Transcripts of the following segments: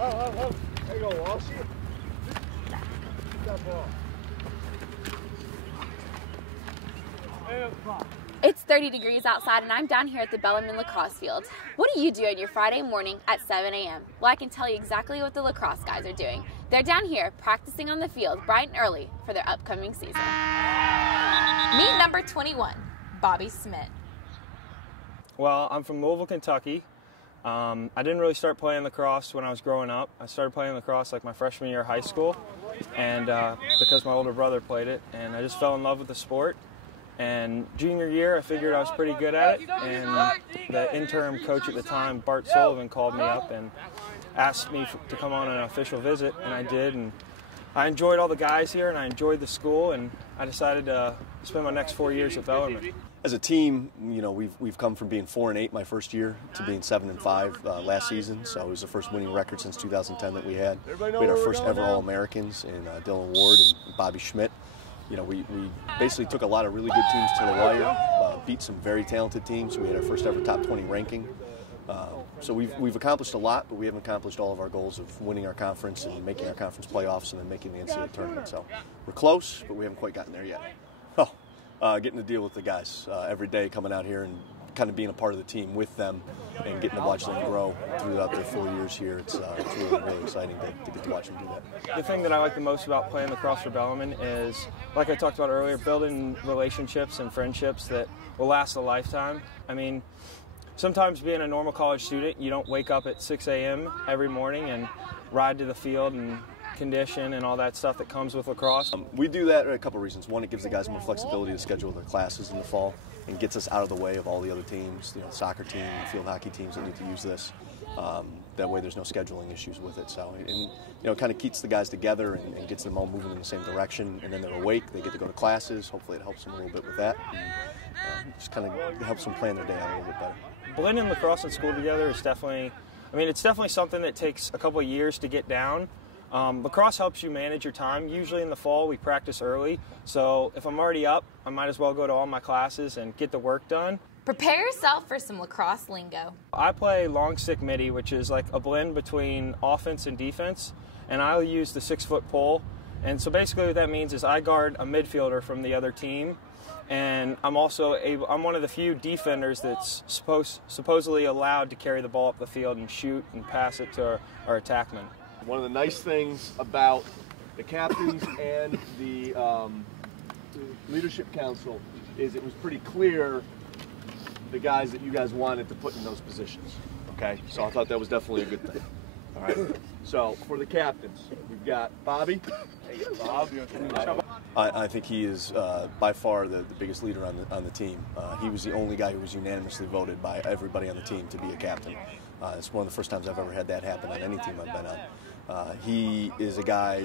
There you go, Walsh. That ball. It's 30 degrees outside and I'm down here at the Bellarmine Lacrosse field. What do you do on your Friday morning at 7 a.m.? Well, I can tell you exactly what the lacrosse guys are doing. They're down here practicing on the field bright and early for their upcoming season. Meet number 21, Bobby Schmitt. Well, I'm from Louisville, Kentucky. I didn't really start playing lacrosse when I was growing up. I started playing lacrosse like my freshman year of high school, and because my older brother played it, and I just fell in love with the sport. And junior year, I figured I was pretty good at it, and the interim coach at the time, Bart Sullivan, called me up and asked me to come on an official visit, and I did. And I enjoyed all the guys here, and I enjoyed the school, and I decided to spend my next 4 years at Bellarmine. As a team, you know, we've come from being 4-8 my first year to being 7-5 last season. So it was the first winning record since 2010 that we had. We had our first ever All-Americans in Dylan Ward and Bobby Schmitt. You know, we basically took a lot of really good teams to the wire, beat some very talented teams. We had our first ever top 20 ranking. So we've accomplished a lot, but we haven't accomplished all of our goals of winning our conference and making our conference playoffs and then making the NCAA tournament. So we're close, but we haven't quite gotten there yet. Getting to deal with the guys every day, coming out here and kind of being a part of the team with them and getting to watch them grow throughout their 4 years here. It's really, really exciting to get to watch them do that. The thing that I like the most about playing lacrosse for Bellarmine is, like I talked about earlier, building relationships and friendships that will last a lifetime. I mean, sometimes being a normal college student, you don't wake up at 6 a.m. every morning and ride to the field and condition and all that stuff that comes with lacrosse. We do that for a couple of reasons. One, it gives the guys more flexibility to schedule their classes in the fall and gets us out of the way of all the other teams, you know, soccer team, field hockey teams that need to use this. That way there's no scheduling issues with it. So, and, you know, it kind of keeps the guys together and gets them all moving in the same direction, and then they're awake, they get to go to classes. Hopefully it helps them a little bit with that. And, just kind of helps them plan their day out a little bit better. Blending lacrosse and school together is definitely, it's definitely something that takes a couple of years to get down. Lacrosse helps you manage your time. Usually in the fall we practice early, so if I'm already up, I might as well go to all my classes and get the work done. Prepare yourself for some lacrosse lingo. I play long stick midi, which is like a blend between offense and defense, and I'll use the 6-foot pole. And so basically what that means is I guard a midfielder from the other team, and I'm also I'm one of the few defenders that's supposedly allowed to carry the ball up the field and shoot and pass it to our attackmen. One of the nice things about the captains and the leadership council is it was pretty clear the guys that you guys wanted to put in those positions. Okay, so I thought that was definitely a good thing. All right. So for the captains, we've got Bobby. I think he is by far the biggest leader on the team. He was the only guy who was unanimously voted by everybody on the team to be a captain. It's one of the first times I've ever had that happen on any team I've been on. He is a guy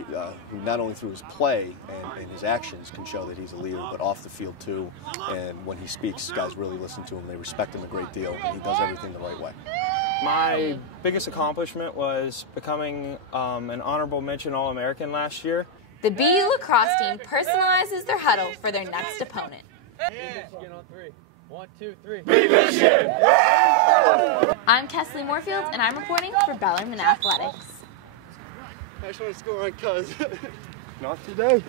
who not only through his play and his actions can show that he's a leader, but off the field too. And when he speaks, guys really listen to him. They respect him a great deal, and he does everything the right way. My biggest accomplishment was becoming an honorable mention All-American last year. The BU lacrosse team personalizes their huddle for their next opponent. Michigan on 3. 1, 2, 3. Michigan! I'm Kesley Moorfield, and I'm reporting for Bellarmine Athletics. I just want to score on cuz. Not today.